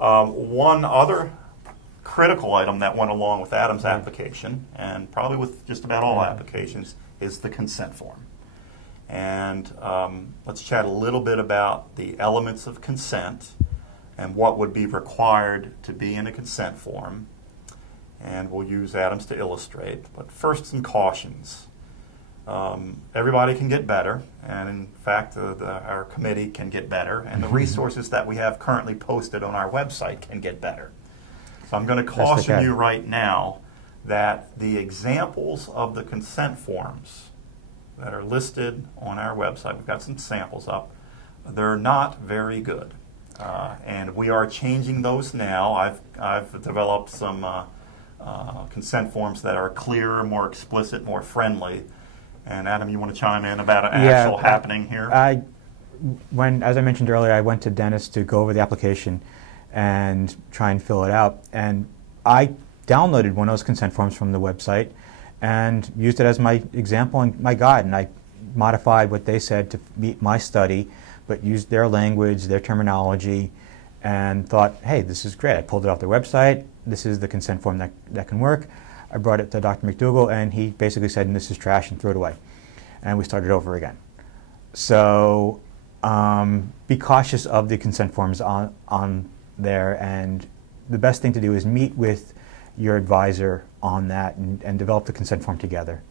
One other critical item that went along with Adam's application, and probably with just about all applications, is the consent form. And let's chat a little bit about the elements of consent and what would be required to be in a consent form. And we'll use Adam's to illustrate. But first, some cautions. Everybody can get better, and in fact, our committee can get better, and the resources that we have currently posted on our website can get better. So I'm going to caution you right now that the examples of the consent forms that are listed on our website, we've got some samples up, they're not very good. And we are changing those now. I've developed some consent forms that are clearer, more explicit, more friendly. And Adam, you want to chime in about an actual happening here? As I mentioned earlier, I went to Dennis to go over the application and try and fill it out. And I downloaded one of those consent forms from the website and used it as my example and my guide. And I modified what they said to meet my study, but used their language, their terminology, and thought, hey, this is great. I pulled it off their website. This is the consent form that can work. I brought it to Dr. McDougall, and he basically said, this is trash, and threw it away. And we started over again. So be cautious of the consent forms on there, and the best thing to do is meet with your advisor on that and develop the consent form together.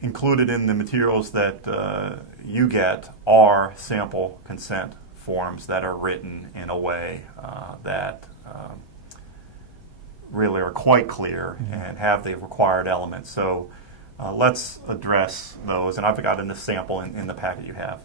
Included in the materials that you get are sample consent forms that are written in a way that really are quite clear and have the required elements. So let's address those, and I've got a sample in the packet you have.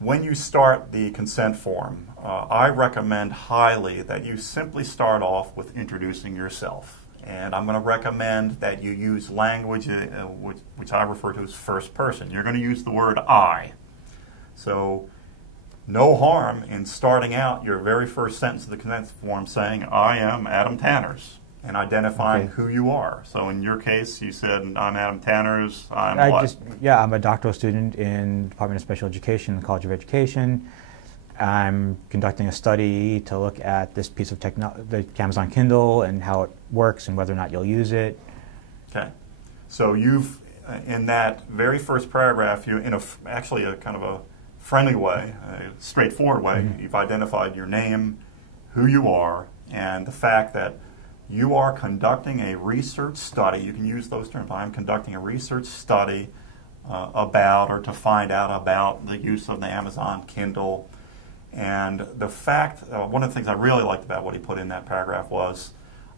When you start the consent form, I recommend highly that you simply start off with introducing yourself. And I'm going to recommend that you use language which I refer to as first person. You're going to use the word I. So no harm in starting out your very first sentence of the consent form saying, I am Adam Tanners, and identifying who you are. So in your case, you said, I'm Adam Tanners, I'm what? I'm a doctoral student in Department of Special Education, College of Education. I'm conducting a study to look at this piece of technology, the Amazon Kindle, and how it works and whether or not you'll use it. Okay. So you've, in that very first paragraph, you, in actually a kind of a friendly way, a straightforward way, you've identified your name, who you are, and the fact that you are conducting a research study. You can use those terms. I'm conducting a research study about or to find out about the use of the Amazon Kindle. And the fact, one of the things I really liked about what he put in that paragraph was,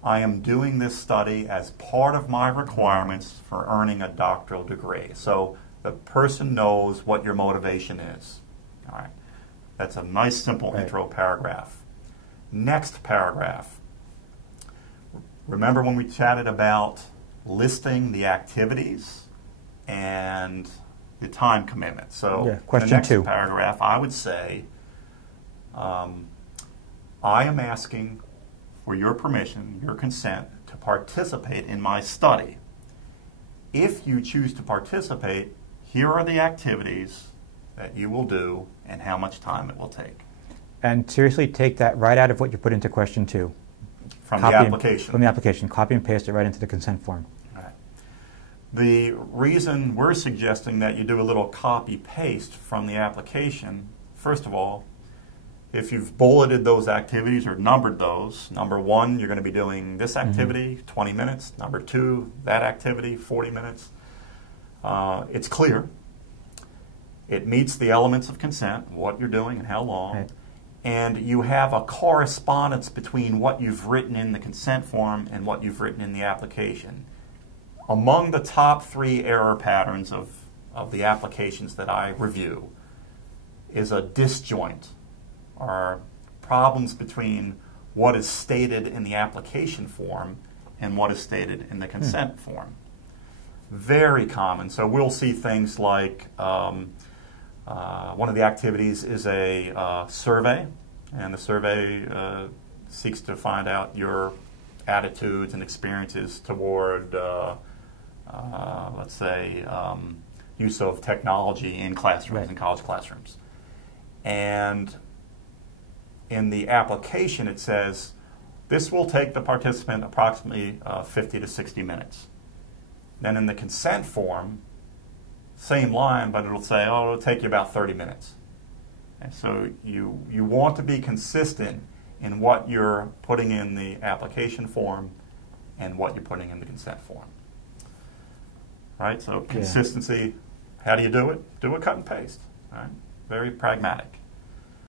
I am doing this study as part of my requirements for earning a doctoral degree. So the person knows what your motivation is. All right. That's a nice, simple intro paragraph. Next paragraph. Remember when we chatted about listing the activities and the time commitment? So question the next 2. paragraph, I would say, I am asking for your permission, your consent, to participate in my study. If you choose to participate, here are the activities that you will do and how much time it will take. And seriously, take that right out of what you put into question 2. From the application. From the application. Copy and paste it right into the consent form. Right. The reason we're suggesting that you do a little copy-paste from the application, first of all, if you've bulleted those activities or numbered those, number 1, you're going to be doing this activity, 20 minutes. Number 2, that activity, 40 minutes. It's clear. It meets the elements of consent, what you're doing and how long. Right. And you have a correspondence between what you've written in the consent form and what you've written in the application. Among the top 3 error patterns of the applications that I review is a disjoint, or problems between what is stated in the application form and what is stated in the consent form. Very common. So we'll see things like one of the activities is a survey, and the survey seeks to find out your attitudes and experiences toward, let's say, use of technology in classrooms, in college classrooms. And in the application it says, this will take the participant approximately 50 to 60 minutes. Then in the consent form, same line, but it'll say, oh, it'll take you about 30 minutes. And so you want to be consistent in what you're putting in the application form and what you're putting in the consent form. Right? So consistency, how do you do it? Do a cut and paste. Right? Very pragmatic.